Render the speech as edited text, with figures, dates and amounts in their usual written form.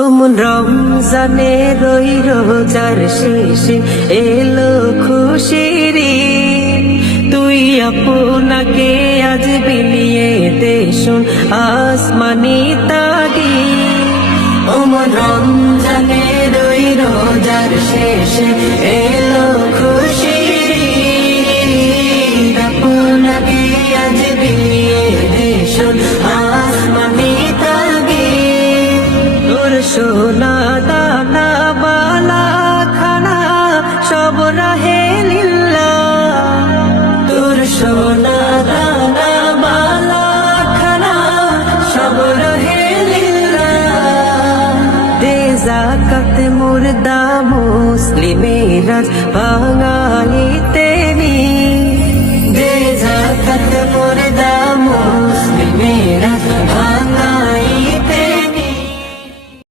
ওমন রমজানে রই রোজার শেষে এলো খুশির ঈদ। তুই আপনাকে আজ বিলিয়ে দে শোন আসমানি তাগিদ। ওমন রমজানে রই রোজার শেষে এলো খুশির ঈদ। আপনাকে আজ বিলিয়ে দে শোন আসমানি তাগিদ। তোর সোনা দানা বালা খানা সব রাহে লিল্লাহ। তোর সোনা দানা বালা খানা সব রাহে লিল্লাহ। দে যাকাত মুর্দা মুসলিমেরা ভাঙাইতে নি। দে যাকাত মুর্দা